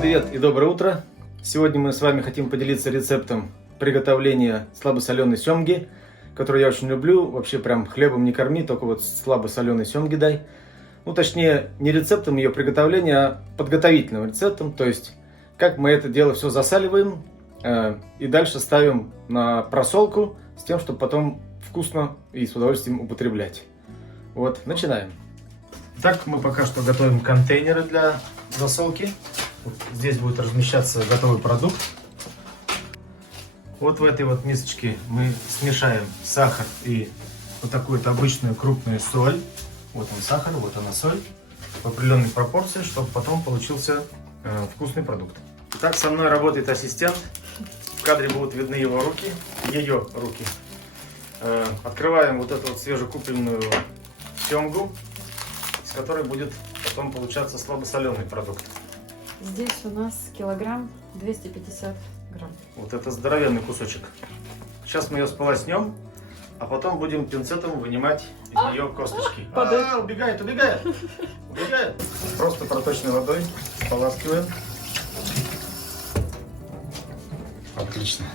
Привет и доброе утро! Сегодня мы с вами хотим поделиться рецептом приготовления слабосоленой семги, которую я очень люблю. Вообще прям хлебом не корми, только вот слабосоленой семги дай. Ну точнее не рецептом ее приготовления, а подготовительным рецептом. То есть как мы это дело все засаливаем и дальше ставим на просолку с тем, чтобы потом вкусно и с удовольствием употреблять. Вот, начинаем. Так, мы пока что готовим контейнеры для засолки. Вот здесь будет размещаться готовый продукт. Вот в этой вот мисочке мы смешаем сахар и вот такую вот обычную крупную соль. Вот он сахар, вот она соль. В определенной пропорции, чтобы потом получился вкусный продукт. Итак, со мной работает ассистент. В кадре будут видны его руки, ее руки. Открываем вот эту вот свежекупленную семгу, из которой будет потом получаться слабосоленый продукт. Здесь у нас килограмм 250 грамм. Вот это здоровенный кусочек. Сейчас мы ее сполоснем, а потом будем пинцетом вынимать из нее косточки. Убегает, убегает, убегает. Просто проточной водой споласкиваем. Отлично.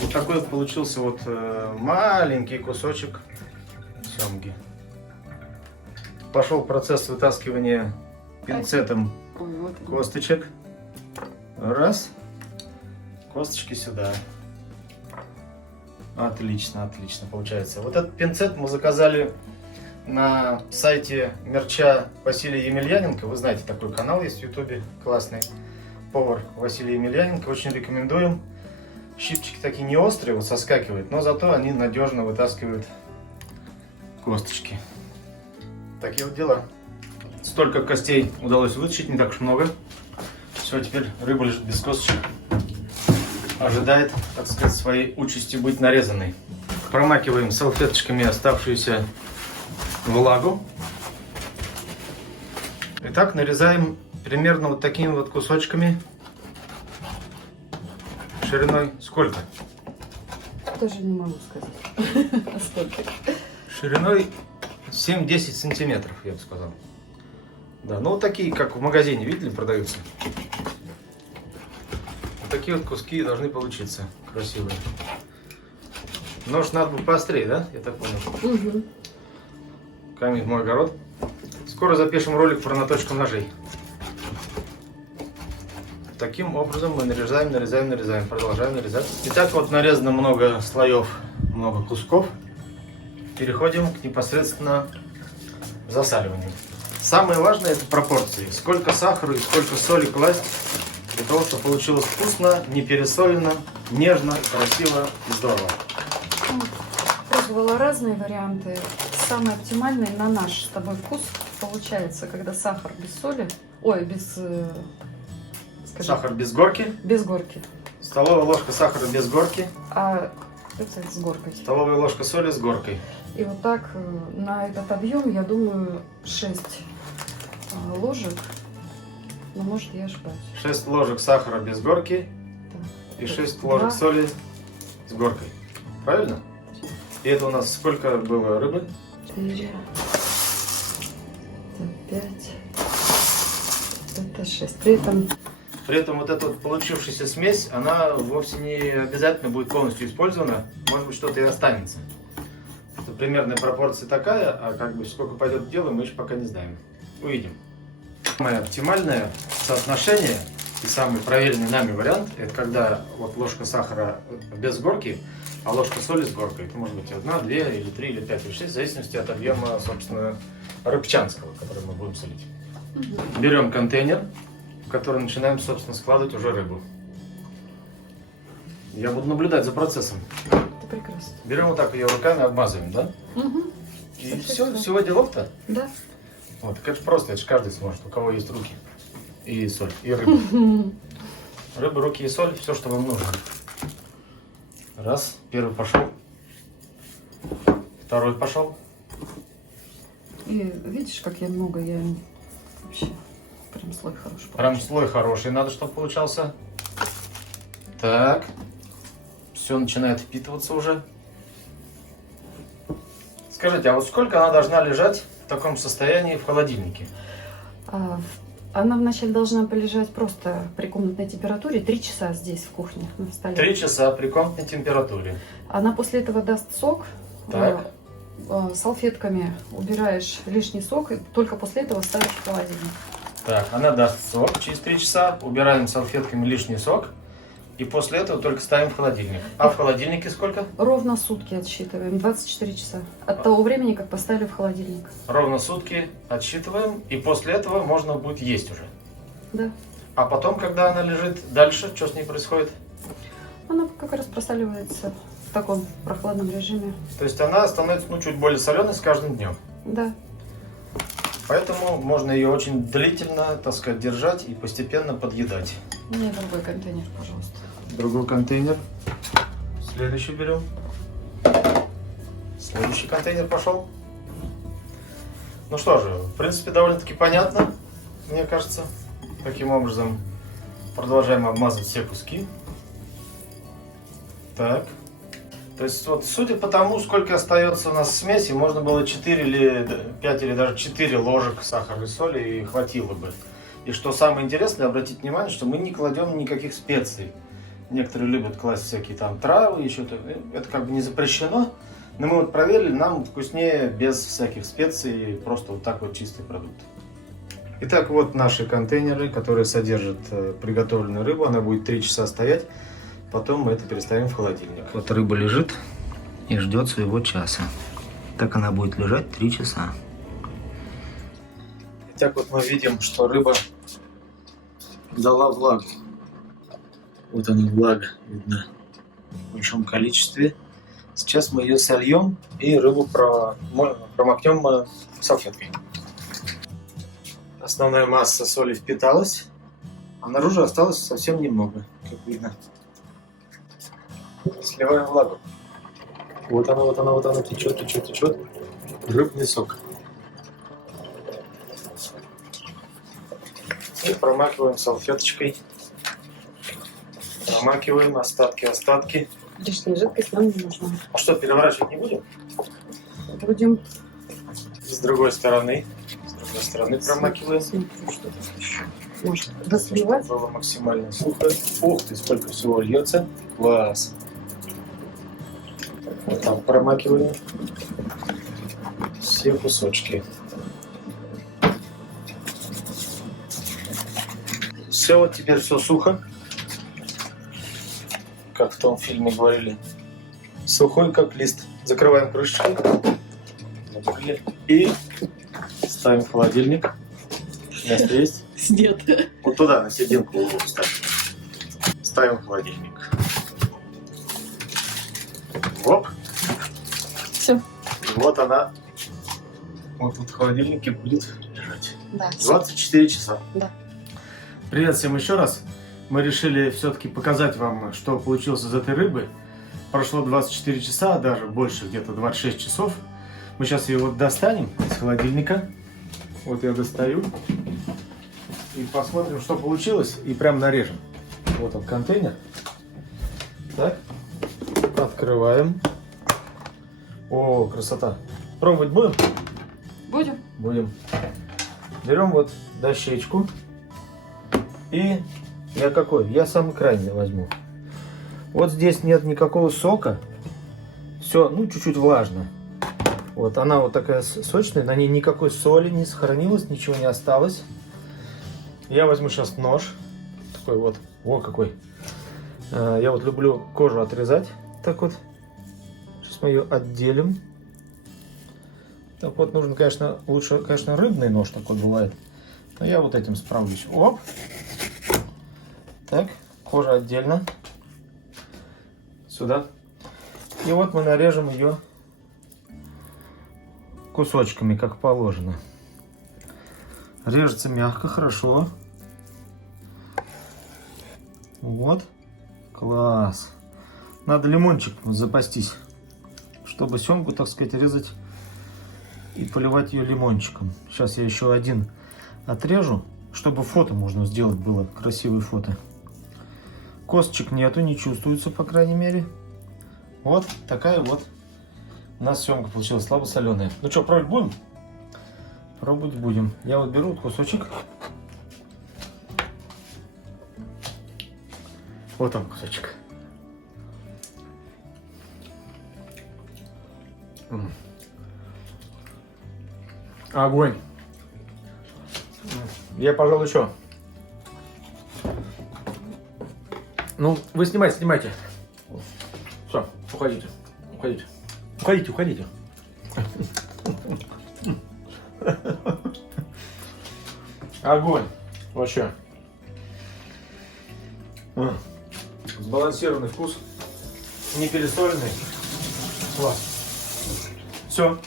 Вот такой вот получился вот маленький кусочек семги. Пошел процесс вытаскивания пинцетом косточек. Раз. Косточки сюда. Отлично, отлично получается. Вот этот пинцет мы заказали на сайте мерча Василия Емельяненко. Вы знаете, такой канал есть в Ютубе классный. Повар Василий Емельяненко. Очень рекомендуем. Щипчики такие не острые, вот соскакивают, но зато они надежно вытаскивают косточки. Такие вот дела. Столько костей удалось вытащить, не так уж много. Все, теперь рыба лежит без косточек. Ожидает, так сказать, своей участи быть нарезанной. Промакиваем салфеточками оставшуюся влагу. Итак, нарезаем примерно вот такими вот кусочками. Шириной сколько? Тоже не могу сказать. Сколько? Шириной 7-10 сантиметров, я бы сказал. Да, ну вот такие, как в магазине, видели, продаются. Вот такие вот куски должны получиться красивые. Нож надо бы поострее, да? Я так понял. Угу. Камень в мой огород. Скоро запишем ролик про наточку ножей. Таким образом мы нарезаем, нарезаем, нарезаем, продолжаем нарезать. Итак, вот нарезано много слоев, много кусков. Переходим к непосредственно засаливанию. Самое важное это пропорции. Сколько сахара и сколько соли класть для того, чтобы получилось вкусно, не пересолено, нежно, красиво и здорово. Пробовала разные варианты. Самый оптимальный на наш с тобой вкус получается, когда сахар без соли, без... Сахар без горки. Без горки. Столовая ложка сахара без горки. А это с горкой. Столовая ложка соли с горкой. И вот так на этот объем, я думаю, 6 ложек. Но может я ошибаюсь. 6 ложек сахара без горки. Да. И 6 ложек соли с горкой. Правильно? И это у нас сколько было рыбы? 4. Это 5. Это 6. При этом вот эта вот получившаяся смесь, она вовсе не обязательно будет полностью использована. Может быть, что-то и останется. Это примерная пропорция такая, а как бы сколько пойдет в дело, мы еще пока не знаем. Увидим. Самое оптимальное соотношение и самый проверенный нами вариант, это когда вот ложка сахара без горки, а ложка соли с горкой. Это может быть 1, 2 или 3 или 5 или 6, в зависимости от объема, собственно, рыбчанского, который мы будем солить. Берем контейнер, в который начинаем, собственно, складывать уже рыбу. Я буду наблюдать за процессом. Это прекрасно. Берем вот так ее руками, обмазываем, да? Угу. И все, всего делов-то? Да. Вот, так это же просто, это же каждый сможет, у кого есть руки. И соль, и рыба. Рыба, руки и соль, все, что вам нужно. Раз, первый пошел. Второй пошел. И видишь, как я много, я вообще прям слой хороший. Прям слой хороший надо, чтобы получался. Так. Все начинает впитываться уже. Скажите, а вот сколько она должна лежать в таком состоянии в холодильнике? Она вначале должна полежать просто при комнатной температуре 3 часа здесь, в кухне, на столе. 3 часа при комнатной температуре. Она после этого даст сок. Так. Салфетками убираешь лишний сок и только после этого ставишь в холодильник. Так, она даст сок через 3 часа, убираем салфетками лишний сок. И после этого только ставим в холодильник. А в холодильнике сколько? Ровно сутки отсчитываем, 24 часа. От того времени, как поставили в холодильник. Ровно сутки отсчитываем, и после этого можно будет есть уже. Да. А потом, когда она лежит дальше, что с ней происходит? Она как раз просаливается в таком прохладном режиме. То есть она становится чуть более соленой с каждым днем. Да. Поэтому можно ее очень длительно, так сказать, держать и постепенно подъедать. Мне другой контейнер, пожалуйста. Другой контейнер. Следующий берем. Следующий контейнер пошел. Ну что же, в принципе, довольно-таки понятно, мне кажется. Таким образом, продолжаем обмазывать все куски. Так. То есть, вот, судя по тому, сколько остается у нас смеси, можно было 4 или 5 или даже 4 ложек сахарной соли и хватило бы. И что самое интересное, обратите внимание, что мы не кладем никаких специй. Некоторые любят класть всякие там травы, еще то. Это как бы не запрещено. Но мы вот проверили, нам вкуснее без всяких специй, просто вот так вот чистый продукт. Итак, вот наши контейнеры, которые содержат приготовленную рыбу. Она будет 3 часа стоять. Потом мы это переставим в холодильник. Вот рыба лежит и ждет своего часа. Так она будет лежать 3 часа. Итак, вот мы видим, что рыба дала влагу. Вот она, влага видна в большом количестве. Сейчас мы ее сольем и рыбу промокнем салфеткой. Основная масса соли впиталась, а наружу осталось совсем немного, как видно. Сливаем влагу. Вот она, течет. Рыбный сок. И промакиваем салфеточкой. Промакиваем остатки. Лишняя жидкость нам не нужна. А что, переворачивать не будем? Будем С другой стороны промакиваем. Смотрим, что тут еще. Может, досливать? Было максимально сухо. Ух ты, сколько всего льется. Класс. Вот так промакиваем все кусочки. Все, вот теперь все сухо. Как в том фильме говорили. Сухой, как лист. Закрываем крышечкой. Закрыли. И ставим в холодильник. Место есть? Нет. Вот туда, на серединку ставим. Ставим в холодильник. Оп. Все. И вот она. Вот тут в холодильнике будет лежать. Да. 24 часа. Да. Привет всем еще раз. Мы решили все-таки показать вам, что получилось из этой рыбы. Прошло 24 часа, даже больше, где-то 26 часов. Мы сейчас ее вот достанем из холодильника. Вот я достаю. И посмотрим, что получилось. И прям нарежем. Вот он контейнер. Так. Открываем. О, красота. Пробовать будем? Будем. Будем. Берем вот дощечку. И я какой? Я самый крайний возьму. Вот здесь нет никакого сока. Все, ну, чуть-чуть влажно. Вот она вот такая сочная. На ней никакой соли не сохранилось, ничего не осталось. Я возьму сейчас нож. Такой вот. О, какой. Я вот люблю кожу отрезать. Так вот. Сейчас мы ее отделим. Так вот, нужен, конечно, лучше, конечно, рыбный нож такой бывает. Но я вот этим справлюсь. Оп. Так, кожа отдельно. Сюда. И вот мы нарежем ее кусочками, как положено. Режется мягко, хорошо. Вот. Класс. Надо лимончик запастись, чтобы семгу, так сказать, резать и поливать ее лимончиком. Сейчас я еще один отрежу, чтобы фото можно сделать было, красивое фото. Косточек нету, не чувствуется, по крайней мере. Вот такая вот у нас семга получилась, слабосоленая. Ну что, пробовать будем? Пробовать будем. Я вот беру кусочек Вот он кусочек. Огонь. Я, пожалуй, еще. Ну, вы снимайте. Все, уходите. Уходите. Огонь. Вообще. Сбалансированный вкус. Не пересоленный. Класс. Все.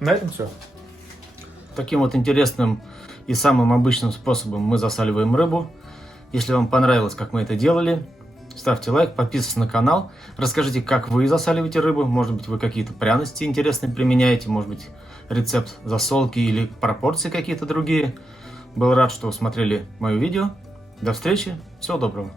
На этом все. Таким вот интересным и самым обычным способом мы засаливаем рыбу. Если вам понравилось, как мы это делали, ставьте лайк, подписывайтесь на канал. Расскажите, как вы засаливаете рыбу. Может быть, вы какие-то пряности интересные применяете. Может быть, рецепт засолки или пропорции какие-то другие. Был рад, что вы смотрели мое видео. До встречи. Всего доброго.